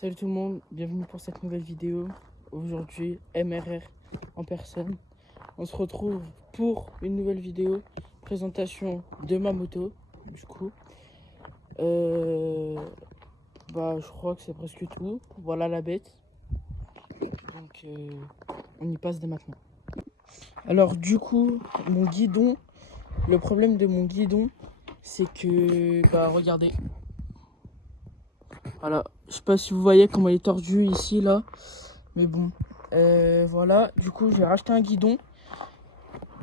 Salut tout le monde, bienvenue pour cette nouvelle vidéo. Aujourd'hui, MRR en personne. On se retrouve pour une nouvelle vidéo, présentation de ma moto. Du coup, je crois que c'est presque tout. Voilà la bête. Donc, on y passe dès maintenant. Alors du coup, mon guidon, le problème de mon guidon, c'est que, regardez. Voilà, je sais pas si vous voyez comment il est tordu ici, là. Mais bon, voilà. Du coup, j'ai racheté un guidon.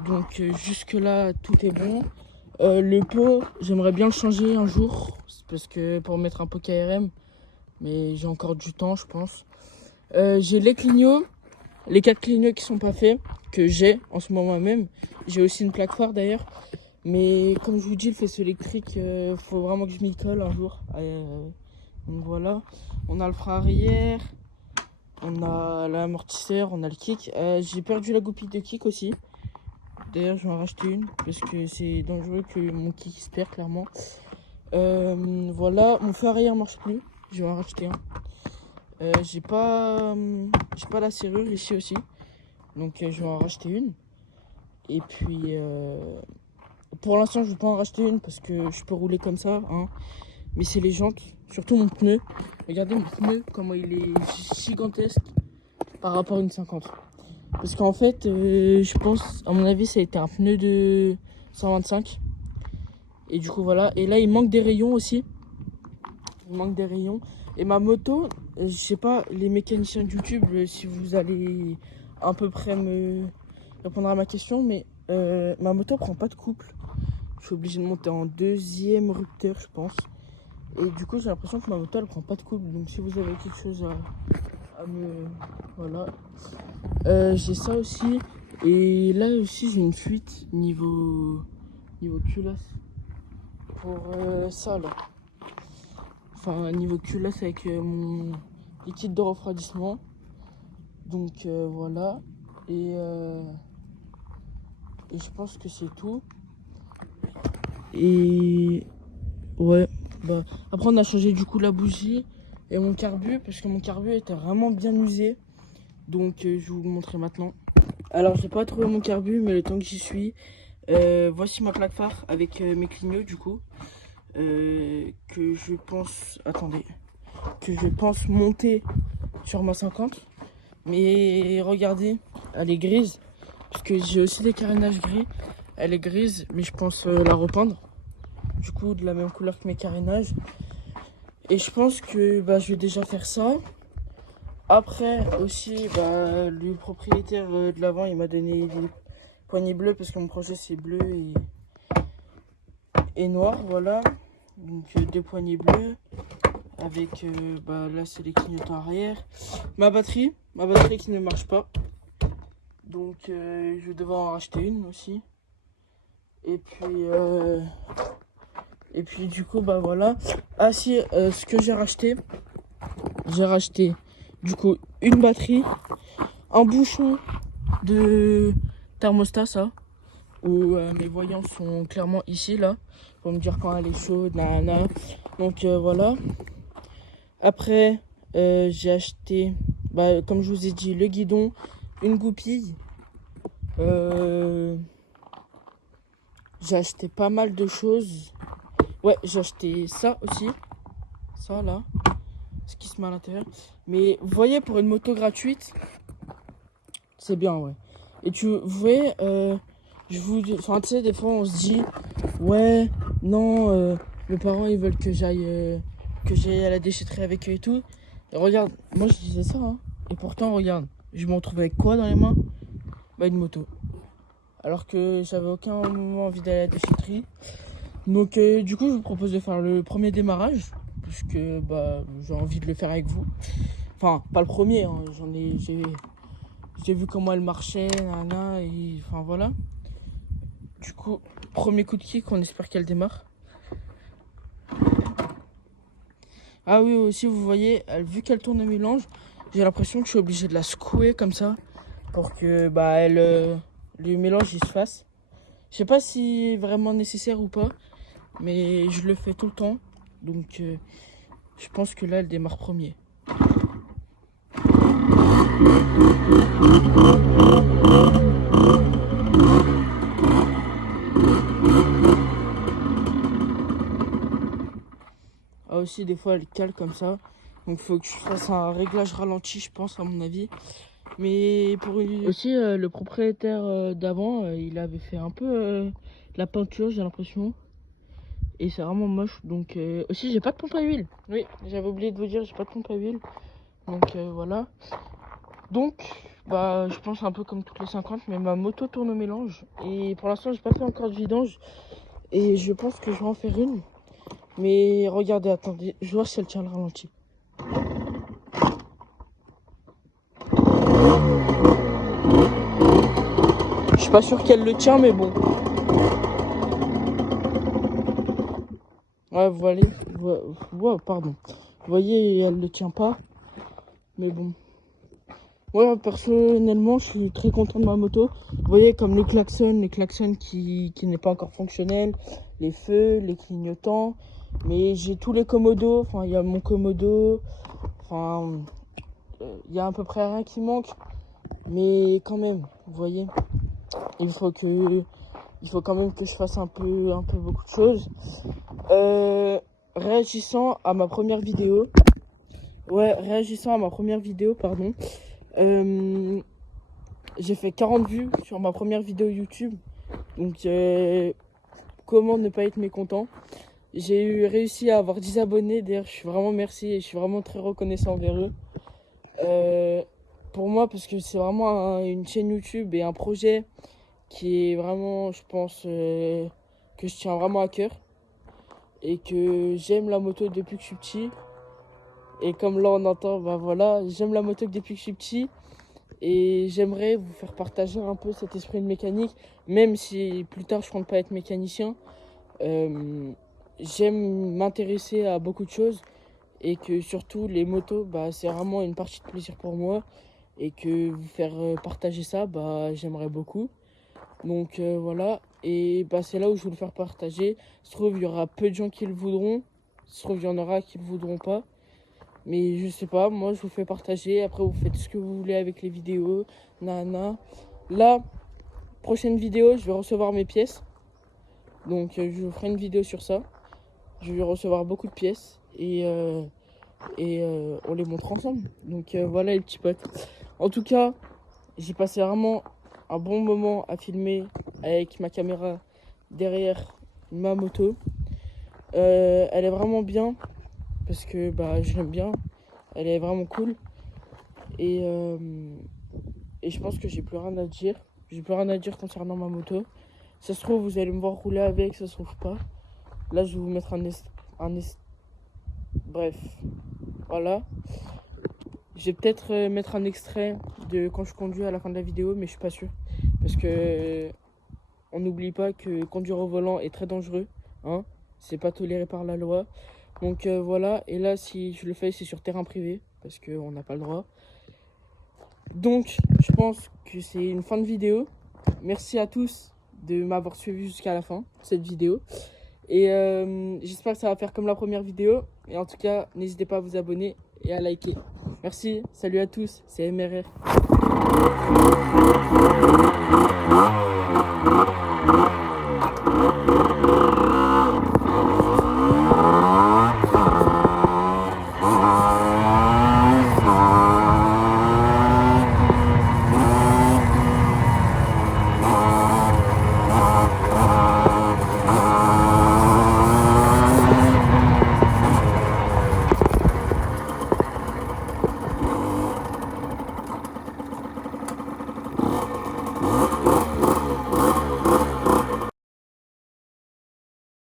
Donc jusque là, tout est bon. Le pot, j'aimerais bien le changer un jour. Parce que pour mettre un pot KRM. Mais j'ai encore du temps, je pense. J'ai les clignots. Les 4 clignots qui sont pas faits. Que j'ai en ce moment même. J'ai aussi une plaque phare d'ailleurs. Mais comme je vous dis, le faisceau électrique, faut vraiment que je m'y colle un jour. Donc voilà. On a le frein arrière. On a l'amortisseur, on a le kick. J'ai perdu la goupille de kick aussi. D'ailleurs, je vais en racheter une parce que c'est dangereux que mon kick se perd clairement. Voilà, mon feu arrière marche plus. Je vais en racheter un. J'ai pas la serrure ici aussi. Donc je vais en racheter une. Et puis pour l'instant, je vais pas en racheter une parce que je peux rouler comme ça. Hein. Mais c'est les jantes, surtout mon pneu. Regardez mon pneu, comment il est gigantesque par rapport à une 50. Parce qu'en fait, je pense, à mon avis, ça a été un pneu de 125. Et du coup, voilà. Et là, il manque des rayons aussi. Il manque des rayons. Et ma moto, je sais pas, les mécaniciens de YouTube, si vous allez à peu près me répondre à ma question, mais ma moto prend pas de couple. Je suis obligé de monter en deuxième rupteur, je pense. Et du coup, j'ai l'impression que ma moto, elle prend pas de couple. Donc, si vous avez quelque chose à me... Voilà. J'ai ça aussi. Et là aussi, j'ai une fuite niveau culasse. Pour ça, là. Enfin, niveau culasse avec mon liquide de refroidissement. Donc, voilà. Et je pense que c'est tout. Et... Ouais. Après, on a changé du coup la bougie et mon carbu. Parce que mon carbu était vraiment bien usé. Donc, je vais vous le montrer maintenant. Alors, j'ai pas trouvé mon carbu, mais le temps que j'y suis, voici ma plaque phare avec mes clignots du coup. Que je pense... Attendez. Que je pense monter sur ma 50. Mais regardez, elle est grise. Parce que j'ai aussi des carénages gris. Elle est grise, mais je pense la repeindre. Du coup, de la même couleur que mes carénages. Et je pense que je vais déjà faire ça. Après aussi, le propriétaire de l'avant, il m'a donné des poignées bleues parce que mon projet c'est bleu et noir, voilà. Donc deux poignées bleues avec, là c'est les clignotants arrière. Ma batterie qui ne marche pas. Donc je vais devoir en racheter une aussi. Et puis du coup, voilà. Ah si, ce que j'ai racheté du coup une batterie, un bouchon de thermostat, ça, où mes voyants sont clairement ici, là, pour me dire quand elle est chaude, nanana. Donc voilà. Après, j'ai acheté, comme je vous ai dit, le guidon, une goupille. J'ai acheté pas mal de choses. Ouais, j'ai acheté ça aussi. Ça, là. Ce qui se met à l'intérieur. Mais vous voyez, pour une moto gratuite, c'est bien, ouais. Et vous voyez, enfin, tu sais, des fois, on se dit, ouais, non, mes parents, ils veulent que j'aille à la déchetterie avec eux et tout. Et regarde, moi, je disais ça, hein. Et pourtant, regarde, je me retrouve avec quoi dans les mains? Une moto. Alors que j'avais aucun moment envie d'aller à la déchetterie. Donc, du coup, je vous propose de faire le premier démarrage. Puisque, j'ai envie de le faire avec vous. Enfin, pas le premier, hein. J'ai vu comment elle marchait, nanana, et enfin voilà. Du coup, premier coup de kick, on espère qu'elle démarre. Ah oui, aussi, vous voyez, vu qu'elle tourne au mélange, j'ai l'impression que je suis obligé de la secouer comme ça pour que le mélange il se fasse. Je sais pas si c'est vraiment nécessaire ou pas, mais je le fais tout le temps. Donc, je pense que là, elle démarre premier. Ah aussi des fois elle cale comme ça. Donc faut que je fasse un réglage ralenti je pense à mon avis. Mais pour une... Aussi le propriétaire d'avant il avait fait un peu la peinture j'ai l'impression. Et c'est vraiment moche. Donc aussi j'ai pas de pompe à huile. Oui j'avais oublié de vous dire j'ai pas de pompe à huile. Donc voilà. Donc bah je pense un peu comme toutes les 50 mais ma moto tourne au mélange. Et pour l'instant j'ai pas fait encore de vidange. Et je pense que je vais en faire une. Mais regardez, attendez, je vois si elle tient le ralenti. Je suis pas sûr qu'elle le tient, mais bon. Ouais, voilà. Ouais, pardon. Vous voyez, elle le tient pas. Mais bon. Ouais, personnellement, je suis très content de ma moto. Vous voyez, comme les klaxons qui n'est pas encore fonctionnel, les feux, les clignotants. Mais j'ai tous les commodos. Enfin, il y a mon commodo. Enfin, il y a à peu près rien qui manque. Mais quand même, vous voyez, il faut quand même que je fasse un peu beaucoup de choses. Réagissant à ma première vidéo. Pardon. J'ai fait 40 vues sur ma première vidéo YouTube. Donc, comment ne pas être mécontent? J'ai réussi à avoir 10 abonnés. D'ailleurs, je suis vraiment merci et je suis vraiment très reconnaissant envers eux. Pour moi, parce que c'est vraiment une chaîne YouTube et un projet qui est vraiment, je pense, que je tiens vraiment à cœur. Et que j'aime la moto depuis que je suis petit. Et comme là on entend, bah voilà, j'aime la moto depuis que je suis petit. Et j'aimerais vous faire partager un peu cet esprit de mécanique. Même si plus tard je compte pas être mécanicien. J'aime m'intéresser à beaucoup de choses. Et que surtout les motos, bah, c'est vraiment une partie de plaisir pour moi. Et que vous faire partager ça, bah, j'aimerais beaucoup. Donc voilà, et bah, c'est là où je veux le faire partager. Se trouve, il y aura peu de gens qui le voudront. Se trouve, il y en aura qui le voudront pas. Mais je sais pas, moi je vous fais partager. Après, vous faites ce que vous voulez avec les vidéos. Nana. Là, prochaine vidéo, je vais recevoir mes pièces. Donc je vous ferai une vidéo sur ça. Je vais recevoir beaucoup de pièces. Et on les montre ensemble. Donc voilà les petits potes. En tout cas, j'ai passé vraiment un bon moment à filmer avec ma caméra derrière ma moto. Elle est vraiment bien parce que bah, je l'aime bien. Elle est vraiment cool. Et je pense que j'ai plus rien à dire. J'ai plus rien à dire concernant ma moto. Ça se trouve, vous allez me voir rouler avec, ça se trouve pas. Là, je vais vous mettre Bref, voilà. Je vais peut-être mettre un extrait de quand je conduis à la fin de la vidéo, mais je suis pas sûr. Parce que on n'oublie pas que conduire au volant est très dangereux. Hein, c'est pas toléré par la loi. Donc voilà, et là si je le fais c'est sur terrain privé, parce qu'on n'a pas le droit. Donc je pense que c'est une fin de vidéo. Merci à tous de m'avoir suivi jusqu'à la fin de cette vidéo. Et j'espère que ça va faire comme la première vidéo. Et en tout cas, n'hésitez pas à vous abonner et à liker. Merci, salut à tous, c'est MRR.